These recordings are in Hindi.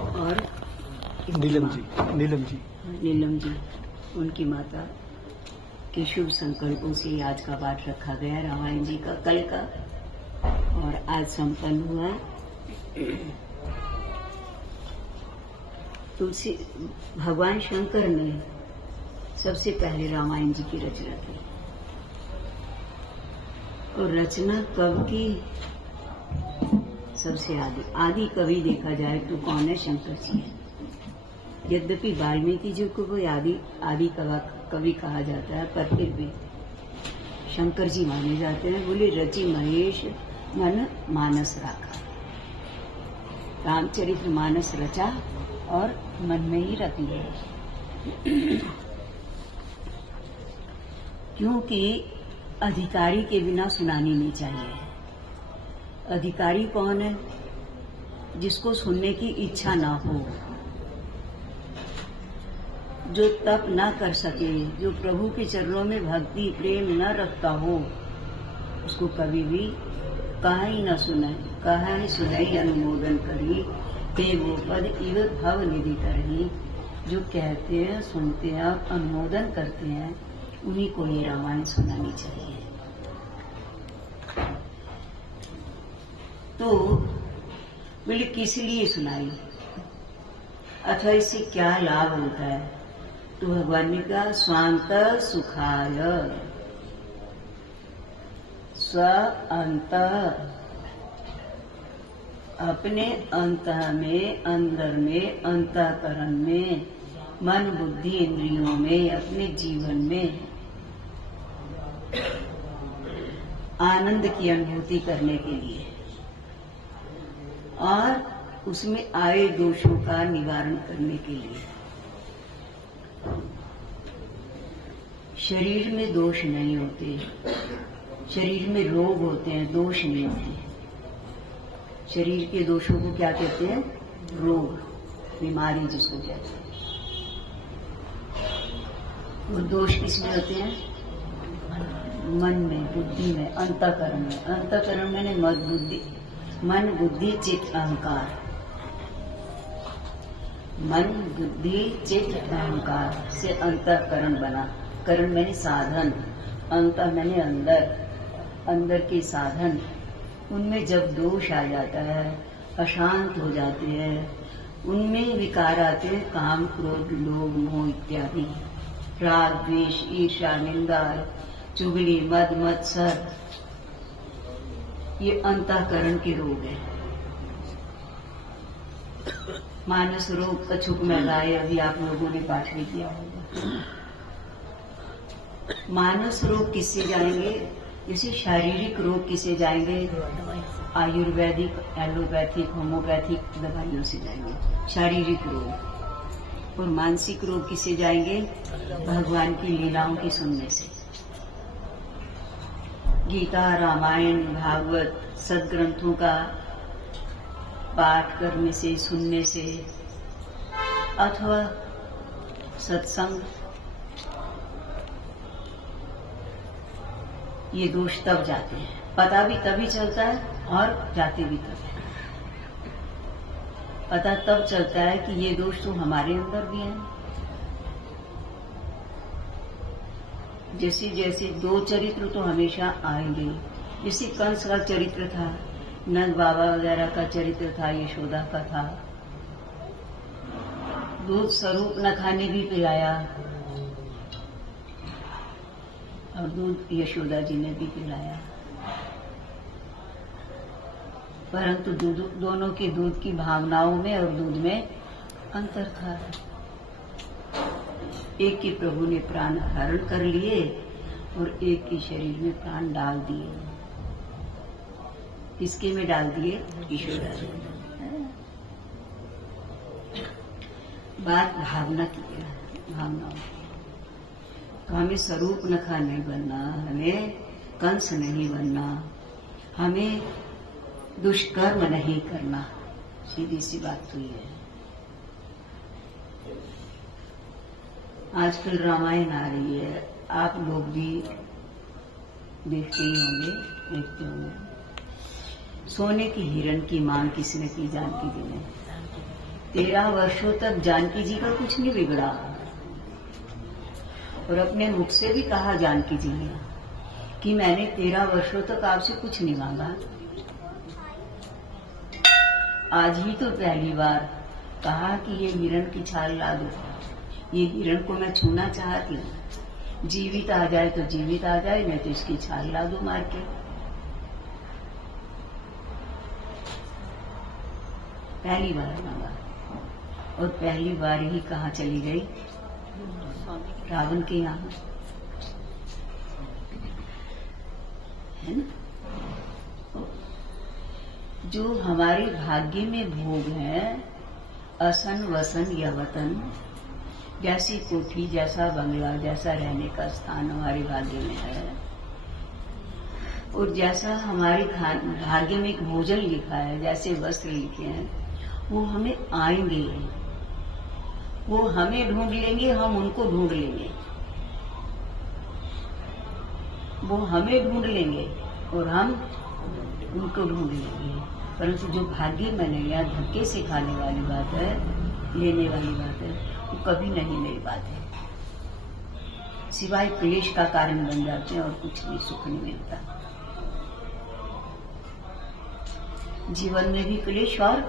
और नीलम जी उनकी माता के शुभ संकल्पों से आज का पाठ रखा गया रामायण जी का कल का, और आज संपन्न हुआ। तुलसी भगवान शंकर ने सबसे पहले रामायण जी की रचना की, और रचना कब की? सबसे आदि कवि देखा जाए तो कौन है? शंकर जी है। यद्यपि वाल्मीकि जी को कोई आदि कवि कहा जाता है, पर फिर भी शंकर जी माने जाते हैं। बोले रचि महेश मन मानस राखा, रामचरित्र मानस रचा और मन में ही रख लिया। क्योंकि अधिकारी के बिना सुनानी नहीं चाहिए। अधिकारी कौन है? जिसको सुनने की इच्छा ना हो, जो तप ना कर सके, जो प्रभु के चरणों में भक्ति प्रेम न रखता हो, उसको कभी भी कहा ही न सुने। कहा ही सुनाई अनुमोदन करी, ते वो पद इव भव निधि करही। जो कहते हैं, सुनते हैं, अनुमोदन करते हैं, उन्हीं को ये रामायण सुनानी चाहिए। तो बोले किस लिए सुनाई अथवा इससे क्या लाभ होता है? तो भगवान ने कहा स्वांत सुखाय, स्व अंत, अपने अंत में, अंदर में, अंतःकरण में, मन बुद्धि इंद्रियों में, अपने जीवन में आनंद की अनुभूति करने के लिए और उसमें आए दोषों का निवारण करने के लिए। शरीर में दोष नहीं होते, शरीर में रोग होते हैं, दोष नहीं होते। शरीर के दोषों को क्या कहते हैं? रोग, बीमारी जिसको कहते हैं। वो दोष किसमें होते हैं? मन में, बुद्धि में, अंतःकरण में। अंतःकरण मैंने मन बुद्धि चित्त अहंकार। मन बुद्धि चित्त अहंकार से अंतःकरण बना। करण मैंने साधन, अंत मैंने अंदर, अंदर के साधन। उनमें जब दोष आ जाता है, अशांत हो जाते हैं, उनमें विकार आते हैं, काम क्रोध लोभ मोह इत्यादि, राग द्वेष ईर्ष्या निंदा चुगली मद मत्सर, ये अंतःकरण के रोग है। मानस रोग कछुक में गाय, अभी आप लोगों ने पाठ भी किया होगा। मानस रोग किससे जाएंगे? जैसे शारीरिक रोग किससे जाएंगे? आयुर्वेदिक, एलोपैथिक, होम्योपैथिक दवाइयों से जाएंगे शारीरिक रोग। और मानसिक रोग किससे जाएंगे? भगवान की लीलाओं की सुनने से। गीता, रामायण, भागवत, सदग्रंथों का पाठ करने से, सुनने से, अथवा सत्संग, ये दोष तब जाते हैं। पता भी तभी चलता है और जाते भी तब है। पता तब चलता है कि ये दोष तो हमारे अंदर भी है। जैसे जैसे दो चरित्र तो हमेशा आएंगे। जैसे कंस का चरित्र था, नंद बाबा वगैरह का चरित्र था, यशोदा का था। दूध स्वरूप नखा ने भी पिलाया और दूध यशोदा जी ने भी पिलाया, परंतु दोनों के दूध की भावनाओं में और दूध में अंतर था। एक के प्रभु ने प्राण हरण कर लिए और एक के शरीर में प्राण डाल दिए। किसके में डाल दिए? यशोदा जी। बात भावना की है, भावनाओं की। तो हमें स्वरूप नखा नहीं बनना, हमें कंस नहीं बनना, हमें दुष्कर्म नहीं करना। सीधी सी बात तो ये है। आजकल रामायण आ रही है, आप लोग भी देखते ही होंगे, देखते होंगे। सोने की हिरण की मांग किसने की? जानकी जी ने। 13 वर्षों तक जानकी जी का कुछ नहीं बिगड़ा, और अपने मुख से भी कहा जानकी जी ने कि मैंने 13 वर्षों तक आपसे कुछ नहीं मांगा। आज ही तो पहली बार कहा कि ये हिरण की छाल ला दो, ये हिरण को मैं छूना चाहती हूँ, जीवित आ जाए तो जीवित आ जाए, नहीं तो इसकी छाल ला दो मार के। पहली बार मांगा, और पहली बार ही कहाँ चली गई? रावण के यहाँ, है ना? जो हमारे भाग्य में भोग है, असन वसन या वतन, जैसी कोठी, जैसा बंगला, जैसा रहने का स्थान हमारे भाग्य में है, और जैसा हमारे भाग्य में एक भोजन लिखा है, जैसे वस्त्र लिखे हैं, वो हमें आएंगे, वो हमें ढूंढ लेंगे, हम उनको ढूंढ लेंगे, वो हमें ढूंढ लेंगे और हम उनको ढूंढ लेंगे। परंतु जो भाग्य मैंने या धक्के से खाने वाली बात है, लेने वाली बात है, वो कभी नहीं मेरी बात है, सिवाय क्लेश का कारण बन जाते हैं और कुछ भी सुख नहीं मिलता। जीवन में भी क्लेश और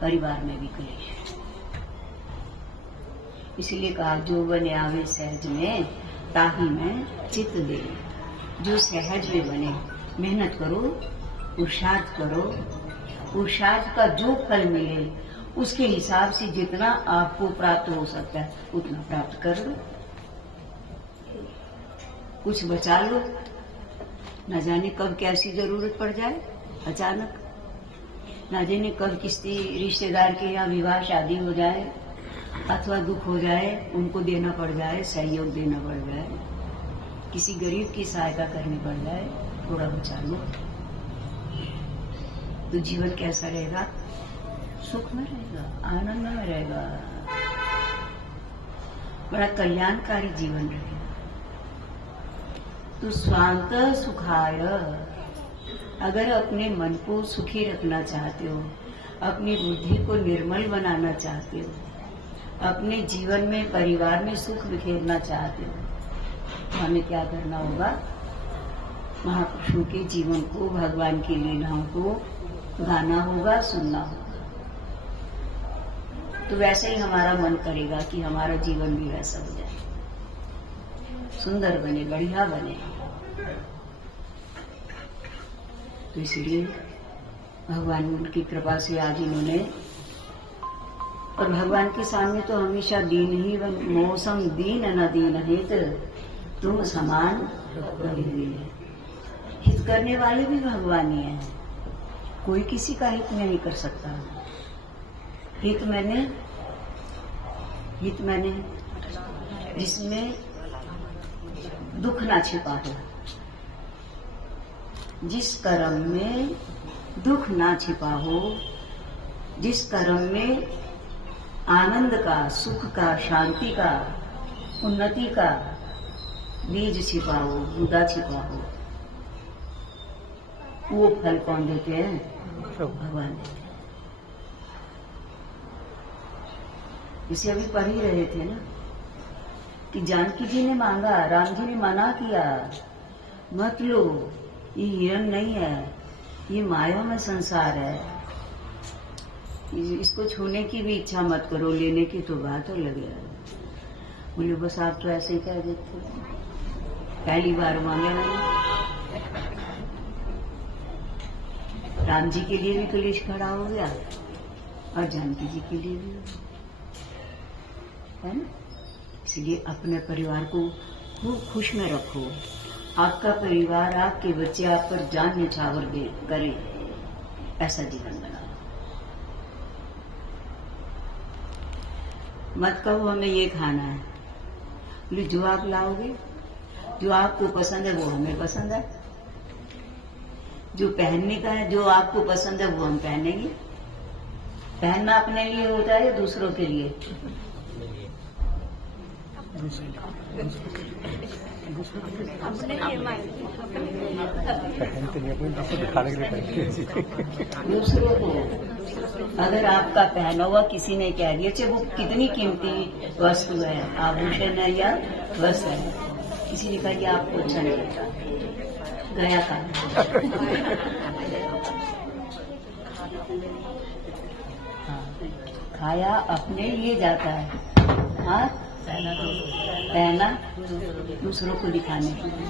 परिवार में भी क्लेश। इसलिए कहा जो बने आवे सहज में, ताही में चित्त दे। जो सहज में बने, मेहनत करो, पुरुषार्थ करो, पुरुषार्थ का जो फल मिले उसके हिसाब से जितना आपको प्राप्त हो सकता है उतना प्राप्त कर लो, कुछ बचा लो, न जाने कब कैसी जरूरत पड़ जाए अचानक, न जाने कब किसी रिश्तेदार के यहाँ विवाह शादी हो जाए अथवा दुख हो जाए, उनको देना पड़ जाए, सहयोग देना पड़ जाए, किसी गरीब की सहायता करनी पड़ जाए, थोड़ा बचा लो तो जीवन कैसा रहेगा? सुख में रहेगा, आनंद में रहेगा, बड़ा कल्याणकारी जीवन रहेगा। तो स्वांत सुखाय, अगर अपने मन को सुखी रखना चाहते हो, अपनी बुद्धि को निर्मल बनाना चाहते हो, अपने जीवन में परिवार में सुख बिखेरना चाहते हो, तो हमें क्या करना होगा? महापुरुषों के जीवन को, भगवान की लीलाओं को गाना होगा, सुनना होगा। तो वैसे ही हमारा मन करेगा कि हमारा जीवन भी वैसा हो जाए, सुंदर बने, बढ़िया बने। तो इसलिए भगवान की कृपा से आज इन्होंने, और भगवान के सामने तो हमेशा दीन ही मौसम दीन न दीन हित, तुम समान बने हुए हैं। हित करने वाले भी भगवान ही हैं, कोई किसी का हित नहीं कर सकता। हित मैंने जिसमें दुख ना छिपा हो, जिस कर्म में दुख ना छिपा हो, जिस कर्म में आनंद का, सुख का, शांति का, उन्नति का बीज छिपा हो, बुदा छिपा हो, वो फल कौन देते हैं? भगवान देते हैं। इसे अभी पढ़ ही रहे थे ना कि जानकी जी ने मांगा, राम जी ने मना किया, मत लो, ये हिरण नहीं है, ये माया में संसार है, इसको छूने की भी इच्छा मत करो, लेने की तो बात हो लगे। बोले बस आप तो ऐसे ही कह देते, पहली बार मांगे मैंने। राम जी के लिए भी कलेश खड़ा हो गया और जानकी जी के लिए भी, है ना? इसलिए अपने परिवार को खूब खुश में रखो। आपका परिवार, आपके बच्चे आप पर जान न्यौछावर करे, ऐसा जीवन बनाओ। मत कहो हमें ये खाना है, बोले जो आप लाओगे, जो आपको पसंद है वो हमें पसंद है, जो पहनने का है, जो आपको पसंद है वो हम पहनेंगे। पहनना अपने लिए होता है या दूसरों के लिए? दूसरों को अगर आपका पहना हुआ किसी ने कह दिया, चाहे वो कितनी कीमती वस्तु है, आभूषण है या वस्त्र है, किसी ने कहा कि आपको अच्छा नहीं लगता, गया काम। हाँ, खाया अपने लिए जाता है, हाँ, पहना दूसरों को दिखाने के लिए।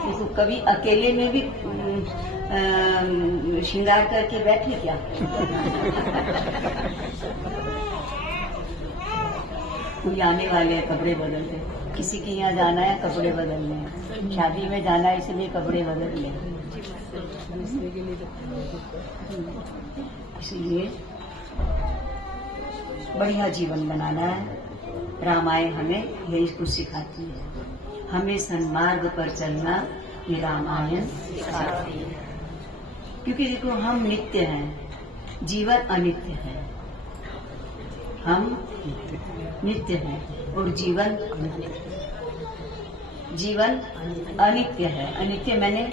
देखो कभी अकेले में भी श्रृंगार करके बैठे क्या? कोई आने वाले हैं कपड़े बदलते, किसी के यहाँ जाना है कपड़े बदलने हैं, शादी में जाना है इसलिए कपड़े बदल लें। इसलिए बढ़िया जीवन बनाना है। रामायण हमें यही कुछ सिखाती है, हमें सन्मार्ग पर चलना ये रामायण सिखाती है। क्योंकि देखो हम नित्य हैं, जीवन अनित्य है। हम नित्य हैं और जीवन अनित्य है। अनित्य मैंने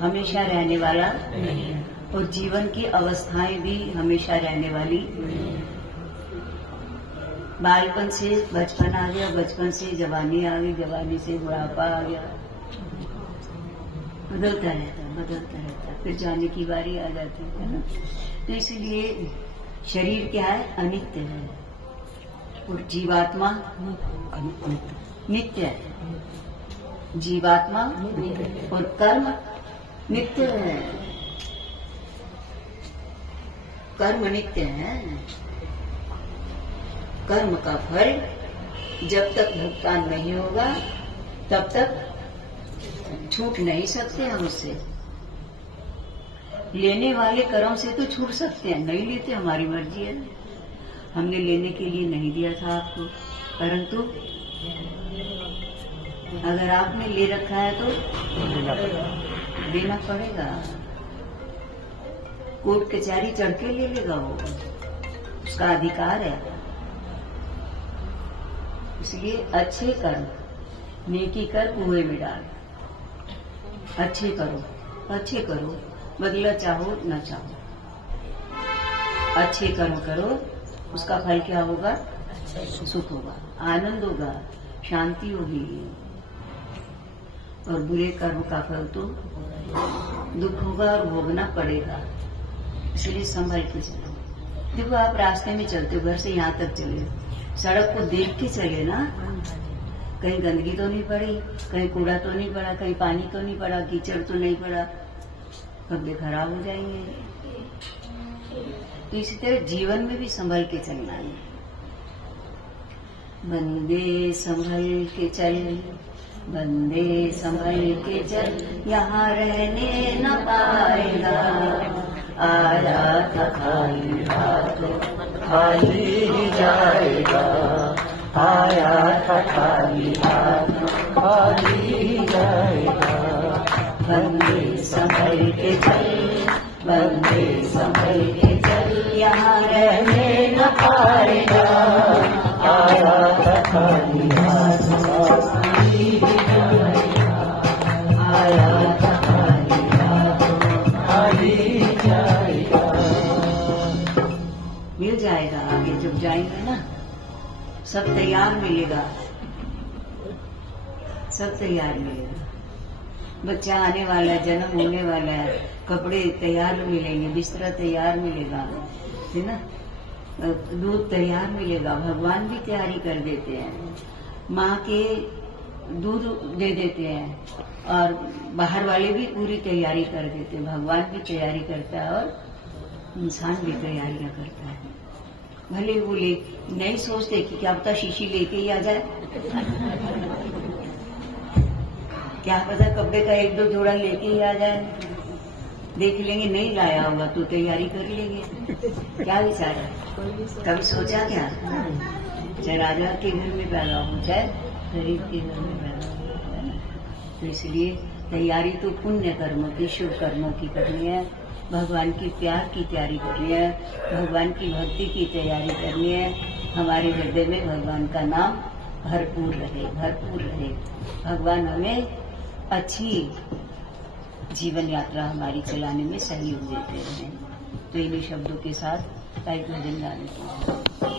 हमेशा रहने वाला नहीं है, और जीवन की अवस्थाएं भी हमेशा रहने वाली नहीं है। बालपन से बचपन आ गया, बचपन से जवानी आ गई, जवानी से बुढ़ापा आ गया, बदलता रहता, फिर जाने की बारी आ जाती है ना। तो इसलिए शरीर क्या है? अनित्य है, और जीवात्मा नित्य है। जीवात्मा और कर्म नित्य है, कर्म नित्य है। कर्म का फल जब तक भुगतान नहीं होगा तब तक छूट नहीं सकते हम उससे। लेने वाले कर्म से तो छूट सकते हैं, नहीं लेते हमारी मर्जी है। हमने लेने के लिए नहीं दिया था आपको, परंतु अगर आपने ले रखा है तो देना पड़ेगा। कोर्ट कचहरी चढ़ के ले लेगा वो, उसका अधिकार है। इसलिए अच्छे कर्म, नेकी कर कुएं में डाल। अच्छे करो, बदला चाहो न चाहो, अच्छे कर्म करो, उसका फल क्या होगा? सुख होगा, आनंद होगा, शांति होगी। और बुरे कर्म का फल तो दुख होगा और भोगना पड़ेगा। इसलिए संभल के चलो। देखो आप रास्ते में चलते हो, घर से यहाँ तक चले, सड़क को देख के चले ना, कहीं गंदगी तो नहीं पड़ी, कहीं कूड़ा तो नहीं पड़ा, कहीं पानी तो नहीं पड़ा, कीचड़ तो नहीं पड़ा, कपड़े खराब हो जाएंगे। तो इसी तरह जीवन में भी संभल के चलना है। बंदे संभल के चल, बंदे संभल के चल, यहाँ रहने न पाएगा। आया था खाली हाथों खाली जाएगा, आया था खाली हाथों खाली जाएगा। बंदे संभल के चल, बंदे संभल के चल, यहाँ रहने न पाएगा। आया था खाली हाथों खाली जाएगा, आया था खाली हाथों खाली जाएगा। मिल जाएगा आगे जब जाएंगे ना, सब तैयार मिलेगा, सब तैयार मिलेगा। बच्चा आने वाला है, जन्म होने वाला है, कपड़े तैयार मिलेंगे, बिस्तरा तैयार मिलेगा, है ना, दूध तैयार मिलेगा। भगवान भी तैयारी कर देते हैं, माँ के दूध दे देते हैं, और बाहर वाले भी पूरी तैयारी कर देते हैं। भगवान भी तैयारी करता है और इंसान भी तैयारियां करता है। भले वो नहीं सोचते कि क्या पता शीशी लेके ही आ जाए, क्या पता कपड़े का एक दो जोड़ा लेके ही आ जाए। देख लेंगे नहीं लाया होगा तो तैयारी कर लेंगे। क्या विचार है? कभी सोचा क्या? चाहे राजा के घर में पैदा हो, चाहे गरीब के घर में पैदा हो, तो इसलिए तैयारी तो पुण्य कर्मों की, शुभ कर्मों की करनी है। भगवान की प्यार की तैयारी करनी है, भगवान की भक्ति की तैयारी करनी है। हमारे हृदय में भगवान का नाम भरपूर रहे, भरपूर रहे। भगवान हमें अच्छी जीवन यात्रा हमारी चलाने में सहयोग देते रहे। तो इन्हीं शब्दों के साथ टाइप भजन गाने को